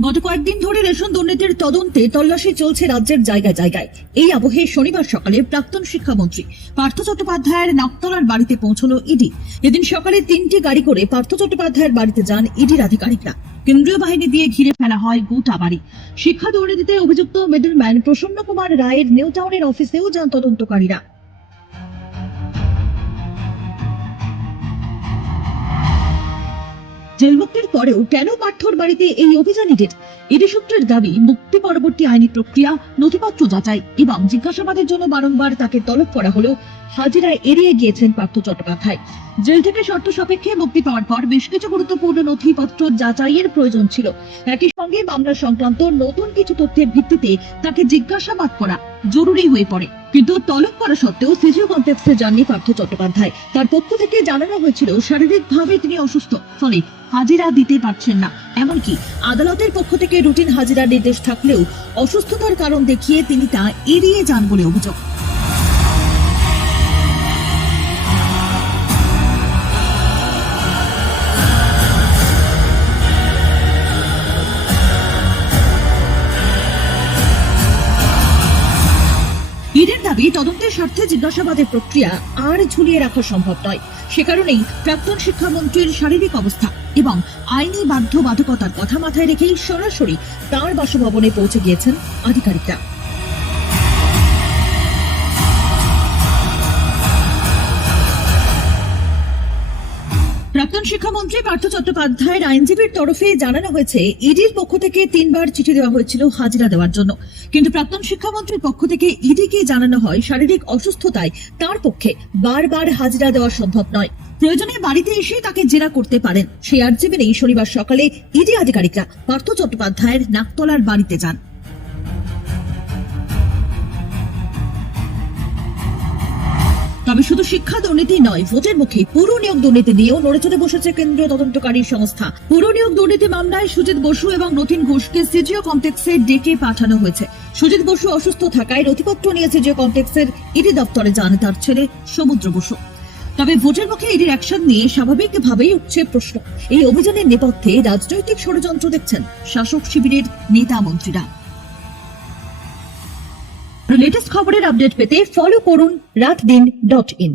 গত কয়েকদিন ধরে রেশন দুর্নীতির তদন্তে তল্লাশি চলছে রাজ্যের জায়গায় জায়গায়। এই আবহে শনিবার সকালে প্রাক্তন শিক্ষামন্ত্রী পার্থ চট্টোপাধ্যায়ের নাকতলার বাড়িতে পৌঁছলো ইডি। এদিন সকালে 3টি গাড়ি করে পার্থ চট্টোপাধ্যায়ের বাড়িতে যান ইডির আধিকারিকরা। কেন্দ্রীয় বাহিনী দিয়ে ঘিরে ফেলা হয় গোটা বাড়ি। শিক্ষা দুর্নীতিতে অভিযুক্ত মিডলম্যান প্রসন্ন কুমার রায়ের নিউ টাউনের অফিসেও যান তদন্তকারীরা। জেলমুক্তির পরেও কেন পার্থর বাড়িতে এই অভিযান ইডি সূত্রের দাবি, মুক্তি পরবর্তী আইনি প্রক্রিয়া, নথিপত্র যাচাই এবং জিজ্ঞাসাবাদের জন্য বারংবার তাকে তলব করা হলেও হাজিরায় এড়িয়ে গিয়েছেন পার্থ চট্টোপাধ্যায়। জেল থেকে শর্ত সাপেক্ষে মুক্তি পাওয়ার পর বেশ কিছু গুরুত্বপূর্ণ নথিপত্র যাচাইয়ের প্রয়োজন ছিল। একই সঙ্গে মামলা সংক্রান্ত নতুন কিছু তথ্যের ভিত্তিতে তাকে জিজ্ঞাসাবাদ করা জরুরি হয়ে পড়ে। কিন্তু তলব করা সত্ত্বেও সিজিও কমপ্লেক্সে যাননি পার্থ চট্টোপাধ্যায়। তার পক্ষ থেকে জানানো হয়েছিল শারীরিকভাবে তিনি অসুস্থ, ফলে হাজিরা দিতে পারছেন না। এমনকি আদালতের পক্ষ থেকে রুটিন হাজিরার নির্দেশ থাকলেও অসুস্থতার কারণ দেখিয়ে তিনি তা এড়িয়ে যান বলে অভিযোগ। ইডির দাবি, তদন্তের স্বার্থে জিজ্ঞাসাবাদের প্রক্রিয়া আর ঝুলিয়ে রাখা সম্ভব নয়। সে কারণেই প্রাক্তন শিক্ষামন্ত্রীর শারীরিক অবস্থা এবং আইনি বাধ্যবাধকতার কথা মাথায় রেখেই সরাসরি তার বাসভবনে পৌঁছে গিয়েছেন আধিকারিকরা। প্রাক্তন শিক্ষামন্ত্রী পার্থ চট্টোপাধ্যায়ের আইনজীবীর তরফে জানানো হয়েছে, ইডির পক্ষ থেকে 3বার চিঠি দেওয়া হয়েছিল হাজিরা দেওয়ার জন্য। কিন্তু প্রাক্তন শিক্ষামন্ত্রীর পক্ষ থেকে ইডিকে জানানো হয় শারীরিক অসুস্থতায় তার পক্ষে বারবার হাজিরা দেওয়া সম্ভব নয়। প্রয়োজনে বাড়িতে এসে তাকে জেরা করতে পারেন। সেই আর্জি মেনেই শনিবার সকালে ইডি আধিকারিকরা পার্থ চট্টোপাধ্যায়ের নাকতলার বাড়িতে যান। তবে শুধু শিক্ষা দুর্নীতি নয়, ভোটের মুখে পুর নিয়োগ দুর্নীতি নিয়েও নড়েচড়ে বসেছে কেন্দ্রীয় তদন্তকারী সংস্থা। পুর নিয়োগ দুর্নীতি মামলায় সুজিত বসু এবং রতিন ঘোষকে সিজিও কমপ্লেক্সে ডেকে পাঠানো হয়েছে। সুজিত বসু অসুস্থ থাকায় নথিপত্র নিয়ে সিজিও কমপ্লেক্সের ইডি দপ্তরে যান তার ছেলে সমুদ্র বসু। তবে ভোটের মুখে ইডির অ্যাকশন নিয়ে স্বাভাবিকভাবেই উঠছে প্রশ্ন। এই অভিযানের নেপথ্যে রাজনৈতিক ষড়যন্ত্র দেখছেন শাসক শিবিরের নেতা মন্ত্রীরা। লেটেস্ট খবরের আপডেট পেতে ফলো করুন রাতদিন.in।